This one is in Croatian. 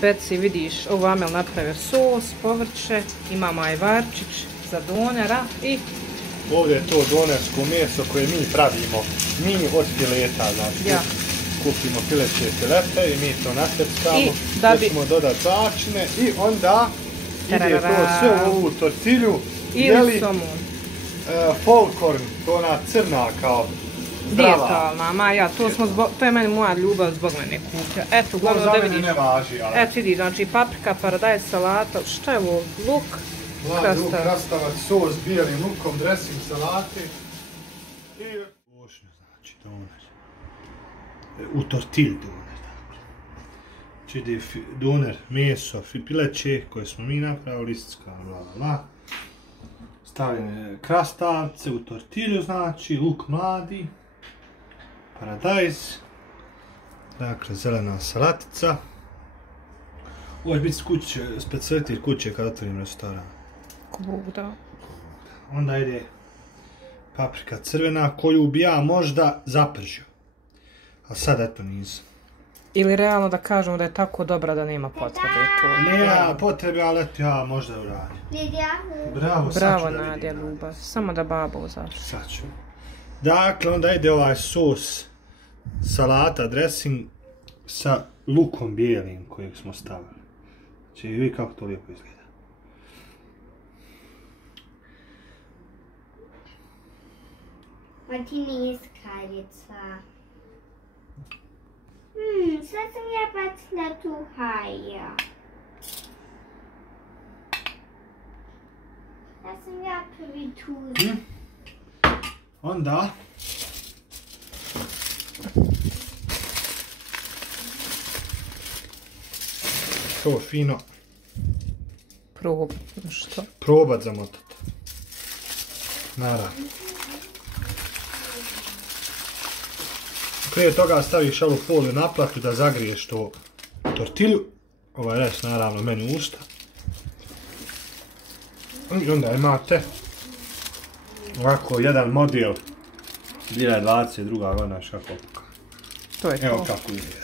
Beci, vidiš, ovo Amel napravio sos, povrće, imamo ajvarčić za donera i... Ovdje je to donersko meso koje mi pravimo. Mi od fileta, znači. Kupimo fileće filete i mi to naseckamo. Da ćemo dodati začine i onda ide to sve u ovu tortilju. Ili somun. Folkorn, to ona crna kao zdrava. Dijetalna, to je meni moja ljubav zbog mene kuplja. Eto, uglavnom da vidiš. Ne važi, ali... Eto vidi, znači paprika, paradajz, salata, šta je ovo? Luk, luk, krastavac, sos, bijelim lukom, dressing, salate. I vošnja, znači doner. U tortilju doner, dakle. Znači ide doner, meso, pileće koje smo mi napravili, listka, bla. Stavljene krastavce u tortilju, znači luk mladi, paradajz, dakle zelena salatica. Ovo će biti specijality kuće kad otvorim restoran. Da. Onda ide paprika crvena koju bi ja možda zapržio, a sad eto nisam. Ili realno da kažemo da je tako dobra da nema potrebe to. Nema potrebe, ali eto ja možda uradim. Bravo, bravo Nadja, ljubav. Samo da baba uzači. Sad ću. Dakle, onda ide ovaj sos, salata, dressing sa lukom bijelim kojeg smo stavili. Znači, vidi kako to lijepo izgleda. Ma ti nije skaljica. Sad sam ja bacila tu haja. Sad sam ja prvi tu. Onda to fino probat zamotat. Naravno. Prije toga staviš alufoliju na platu da zagriješ to tortilju. Ovaj res naravno meni usta. I onda imate ovako jedan model 2022. godina kako. To je to. Evo kako izgleda.